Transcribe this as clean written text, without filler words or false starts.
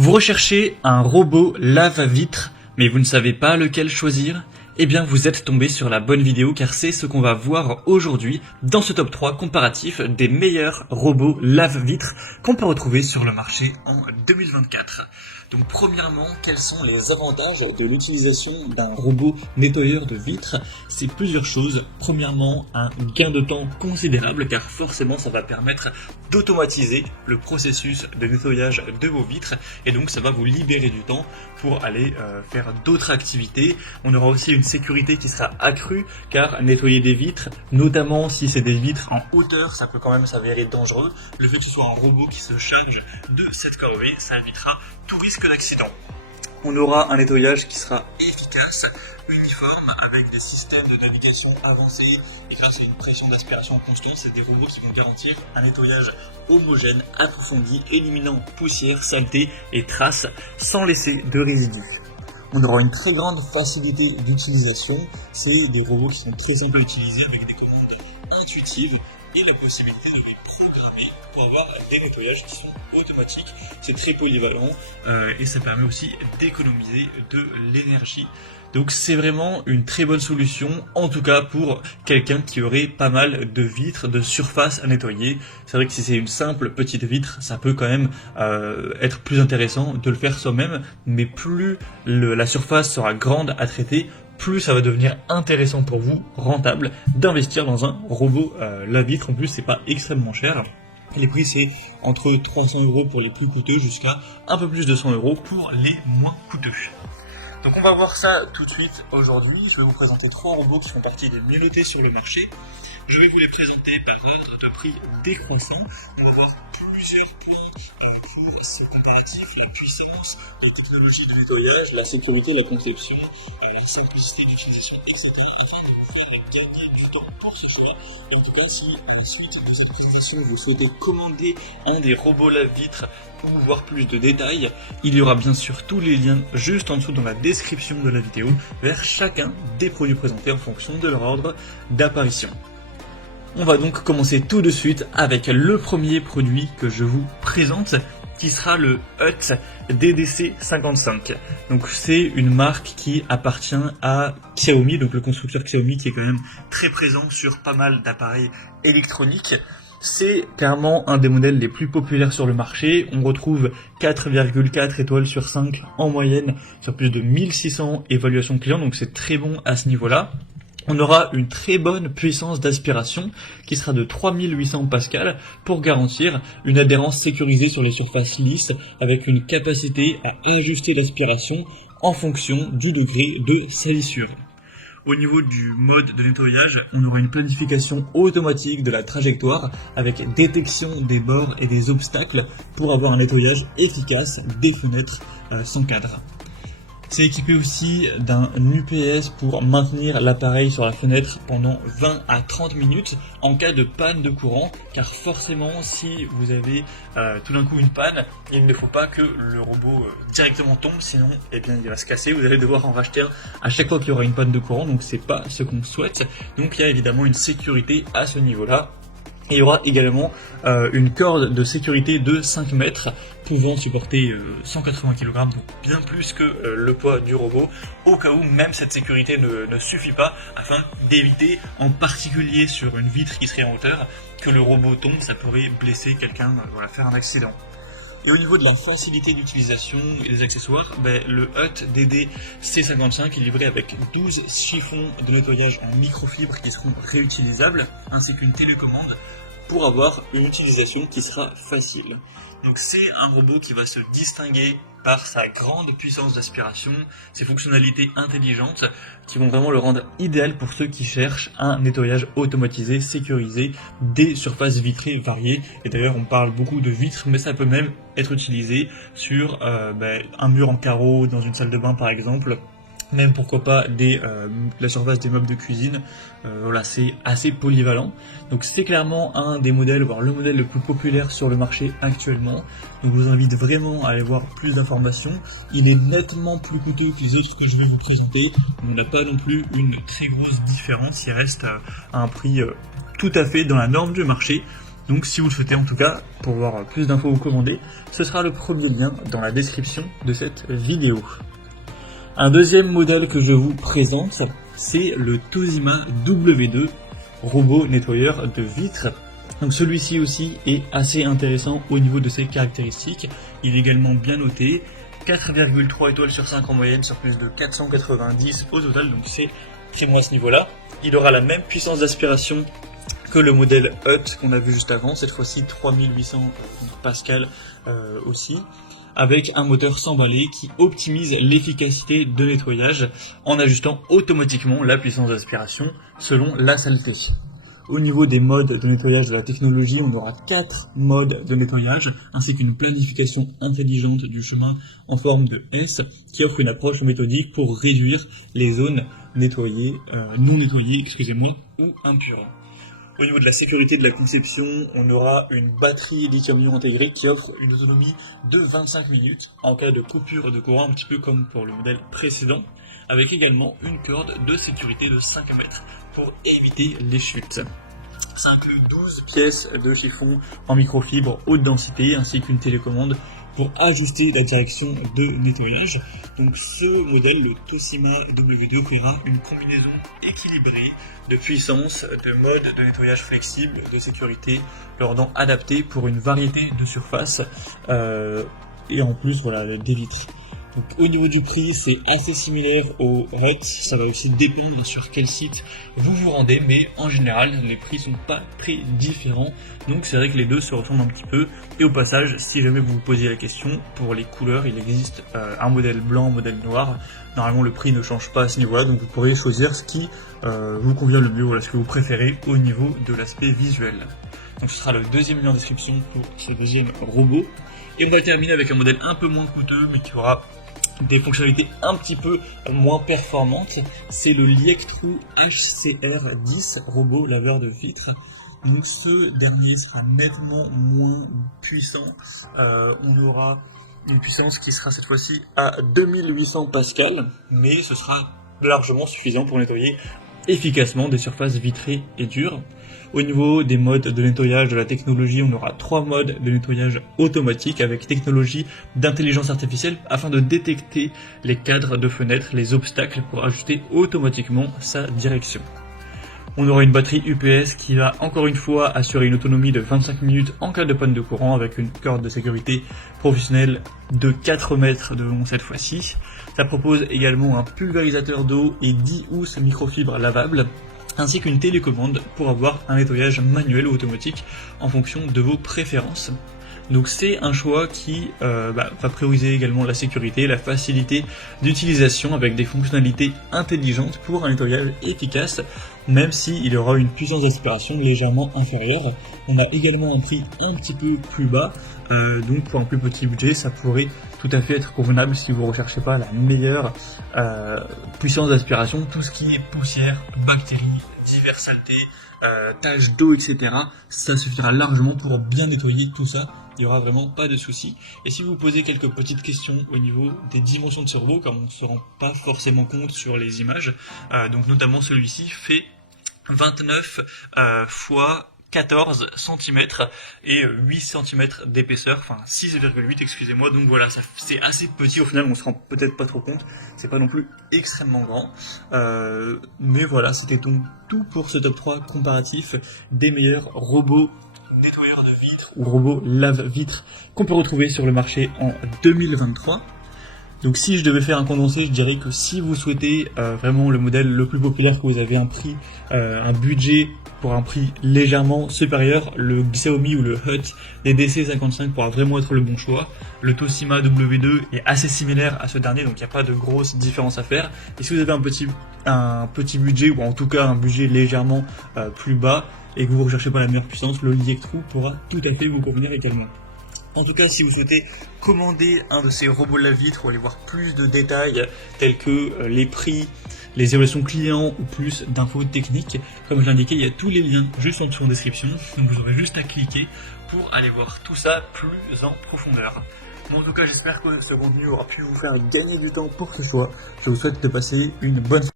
Vous recherchez un robot lave-vitre, mais vous ne savez pas lequel choisir? Eh bien vous êtes tombé sur la bonne vidéo car c'est ce qu'on va voir aujourd'hui dans ce top 3 comparatif des meilleurs robots lave-vitres qu'on peut retrouver sur le marché en 2024. Donc premièrement, quels sont les avantages de l'utilisation d'un robot nettoyeur de vitres? C'est plusieurs choses. Premièrement, un gain de temps considérable car forcément ça va permettre d'automatiser le processus de nettoyage de vos vitres et donc ça va vous libérer du temps pour aller faire d'autres activités. On aura aussi une sécurité qui sera accrue car nettoyer des vitres, notamment si c'est des vitres en hauteur, ça peut quand même s'avérer dangereux. Le fait que ce soit un robot qui se charge de cette corvée, ça évitera tout risque d'accident. On aura un nettoyage qui sera efficace, uniforme, avec des systèmes de navigation avancés et grâce à une pression d'aspiration constante, c'est des robots qui vont garantir un nettoyage homogène, approfondi, éliminant poussière, saleté et traces sans laisser de résidus. On aura une très grande facilité d'utilisation, c'est des robots qui sont très simples à utiliser avec des commandes intuitives et la possibilité de les programmer pour avoir des nettoyages qui sont automatiques. C'est très polyvalent et ça permet aussi d'économiser de l'énergie. Donc c'est vraiment une très bonne solution, en tout cas pour quelqu'un qui aurait pas mal de vitres, de surface à nettoyer. C'est vrai que si c'est une simple petite vitre, ça peut quand même être plus intéressant de le faire soi-même, mais plus la surface sera grande à traiter, plus ça va devenir intéressant pour vous, rentable, d'investir dans un robot lave-vitre. En plus, c'est pas extrêmement cher. Les prix, c'est entre 300 € pour les plus coûteux jusqu'à un peu plus de 100 € pour les moins coûteux. Donc on va voir ça tout de suite aujourd'hui. Je vais vous présenter 3 robots qui font partie des mieux notés sur le marché. Je vais vous les présenter par ordre de prix décroissant. On va voir plusieurs points pour ce comparatif, la puissance, les technologies de nettoyage, la sécurité, la conception, la simplicité d'utilisation, etc. afin de vous faire gagner du temps pour ce soir. Et en tout cas, si ensuite dans cette présentation vous souhaitez commander un des robots lave-vitres ou voir plus de détails, il y aura bien sûr tous les liens juste en dessous dans la description de la vidéo vers chacun des produits présentés en fonction de leur ordre d'apparition. On va donc commencer tout de suite avec le premier produit que je vous présente, qui sera le Hut DDC55. Donc c'est une marque qui appartient à Xiaomi, donc le constructeur Xiaomi qui est quand même très présent sur pas mal d'appareils électroniques. C'est clairement un des modèles les plus populaires sur le marché. On retrouve 4,4 étoiles sur 5 en moyenne sur plus de 1600 évaluations clients, donc c'est très bon à ce niveau-là. On aura une très bonne puissance d'aspiration qui sera de 3800 pascal pour garantir une adhérence sécurisée sur les surfaces lisses avec une capacité à ajuster l'aspiration en fonction du degré de salissure. Au niveau du mode de nettoyage, on aura une planification automatique de la trajectoire avec détection des bords et des obstacles pour avoir un nettoyage efficace des fenêtres sans cadre. C'est équipé aussi d'un UPS pour maintenir l'appareil sur la fenêtre pendant 20 à 30 minutes en cas de panne de courant, car forcément si vous avez tout d'un coup une panne, il ne faut pas que le robot directement tombe, sinon eh bien, il va se casser, vous allez devoir en racheter un à chaque fois qu'il y aura une panne de courant, donc c'est pas ce qu'on souhaite. Donc il y a évidemment une sécurité à ce niveau-là. Et il y aura également une corde de sécurité de 5 mètres pouvant supporter 180 kg, donc bien plus que le poids du robot, au cas où même cette sécurité ne suffit pas, afin d'éviter, en particulier sur une vitre qui serait en hauteur, que le robot tombe, ça pourrait blesser quelqu'un, faire un accident. Et au niveau de la facilité d'utilisation et des accessoires, le Hut DDC55 est livré avec 12 chiffons de nettoyage en microfibre qui seront réutilisables, ainsi qu'une télécommande pour avoir une utilisation qui sera facile. Donc c'est un robot qui va se distinguer par sa grande puissance d'aspiration, ses fonctionnalités intelligentes qui vont vraiment le rendre idéal pour ceux qui cherchent un nettoyage automatisé, sécurisé, des surfaces vitrées variées. Et d'ailleurs on parle beaucoup de vitres, mais ça peut même être utilisé sur un mur en carreau dans une salle de bain par exemple. Même pourquoi pas la surface des meubles de cuisine. C'est assez polyvalent. Donc c'est clairement un des modèles, voire le modèle le plus populaire sur le marché actuellement. Donc je vous invite vraiment à aller voir plus d'informations. Il est nettement plus coûteux que les autres que je vais vous présenter. On n'a pas non plus une très grosse différence. Il reste à un prix tout à fait dans la norme du marché. Donc si vous le souhaitez en tout cas, pour voir plus d'infos ou commander, ce sera le premier lien dans la description de cette vidéo. Un deuxième modèle que je vous présente, c'est le Toshiba W2 robot nettoyeur de vitres. Donc celui-ci aussi est assez intéressant au niveau de ses caractéristiques. Il est également bien noté, 4,3 étoiles sur 5 en moyenne sur plus de 490 au total, donc c'est très bon à ce niveau-là. Il aura la même puissance d'aspiration que le modèle Hut qu'on a vu juste avant, cette fois-ci 3800 pascal aussi, avec un moteur sans balai qui optimise l'efficacité de nettoyage en ajustant automatiquement la puissance d'aspiration selon la saleté. Au niveau des modes de nettoyage de la technologie, on aura 4 modes de nettoyage, ainsi qu'une planification intelligente du chemin en forme de S, qui offre une approche méthodique pour réduire les zones nettoyées, non nettoyées, ou impures. Au niveau de la sécurité de la conception, on aura une batterie lithium-ion intégrée qui offre une autonomie de 25 minutes en cas de coupure de courant, un petit peu comme pour le modèle précédent, avec également une corde de sécurité de 5 mètres pour éviter les chutes. Ça inclut 12 pièces de chiffon en microfibre haute densité ainsi qu'une télécommande pour ajuster la direction de nettoyage. Donc ce modèle, le Toshiba W2, offrira une combinaison équilibrée de puissance, de mode de nettoyage flexible, de sécurité, le rendant adapté pour une variété de surfaces et en plus des vitres. Donc, au niveau du prix, c'est assez similaire au Hut, ça va aussi dépendre sur quel site vous vous rendez, mais en général, les prix sont pas très différents, donc c'est vrai que les deux se ressemblent un petit peu. Et au passage, si jamais vous vous posiez la question, pour les couleurs, il existe un modèle blanc, un modèle noir. Normalement, le prix ne change pas à ce niveau-là, donc vous pourrez choisir ce qui vous convient le mieux, ce que vous préférez au niveau de l'aspect visuel. Donc ce sera le deuxième lien en description pour ce deuxième robot. Et on va terminer avec un modèle un peu moins coûteux, mais qui aura des fonctionnalités un petit peu moins performantes. C'est le Liectrou HCR10 robot laveur de vitres. Donc ce dernier sera nettement moins puissant. On aura une puissance qui sera cette fois-ci à 2800 pascal, mais ce sera largement suffisant pour nettoyer efficacement des surfaces vitrées et dures. Au niveau des modes de nettoyage de la technologie, on aura 3 modes de nettoyage automatique avec technologie d'intelligence artificielle afin de détecter les cadres de fenêtres, les obstacles pour ajuster automatiquement sa direction. On aura une batterie UPS qui va encore une fois assurer une autonomie de 25 minutes en cas de panne de courant avec une corde de sécurité professionnelle de 4 mètres de long cette fois-ci. Ça propose également un pulvérisateur d'eau et 10 housses microfibres lavables, ainsi qu'une télécommande pour avoir un nettoyage manuel ou automatique en fonction de vos préférences. Donc c'est un choix qui va prioriser également la sécurité, la facilité d'utilisation avec des fonctionnalités intelligentes pour un nettoyage efficace, même s'il aura une puissance d'aspiration légèrement inférieure. On a également un prix un petit peu plus bas, donc pour un plus petit budget, ça pourrait tout à fait être convenable si vous ne recherchez pas la meilleure puissance d'aspiration, tout ce qui est poussière, bactéries, diverses saletés, taches d'eau, etc. Ça suffira largement pour bien nettoyer tout ça. Il n'y aura vraiment pas de souci. Et si vous posez quelques petites questions au niveau des dimensions de ce robot, comme on ne se rend pas forcément compte sur les images, donc notamment celui-ci fait 29 fois 14 cm et 8 cm d'épaisseur, enfin 6,8 excusez-moi, donc voilà, c'est assez petit au final, on se rend peut-être pas trop compte, c'est pas non plus extrêmement grand, mais voilà, c'était donc tout pour ce top 3 comparatif des meilleurs robots nettoyeurs de vitres ou robots lave-vitres qu'on peut retrouver sur le marché en 2023. Donc si je devais faire un condensé, je dirais que si vous souhaitez vraiment le modèle le plus populaire, que vous avez un prix, un budget pour un prix légèrement supérieur, le Xiaomi ou le Hut des DC55 pourra vraiment être le bon choix. Le Toshiba W2 est assez similaire à ce dernier, donc il n'y a pas de grosse différence à faire. Et si vous avez un petit budget, ou en tout cas un budget légèrement plus bas, et que vous ne recherchez pas la meilleure puissance, le Liectrou pourra tout à fait vous convenir également. En tout cas, si vous souhaitez commander un de ces robots lave-vitres ou aller voir plus de détails tels que les prix, les évaluations clients ou plus d'infos techniques, comme je l'indiquais, il y a tous les liens juste en dessous en description, donc vous aurez juste à cliquer pour aller voir tout ça plus en profondeur. Bon, en tout cas, j'espère que ce contenu aura pu vous faire gagner du temps pour ce choix. Je vous souhaite de passer une bonne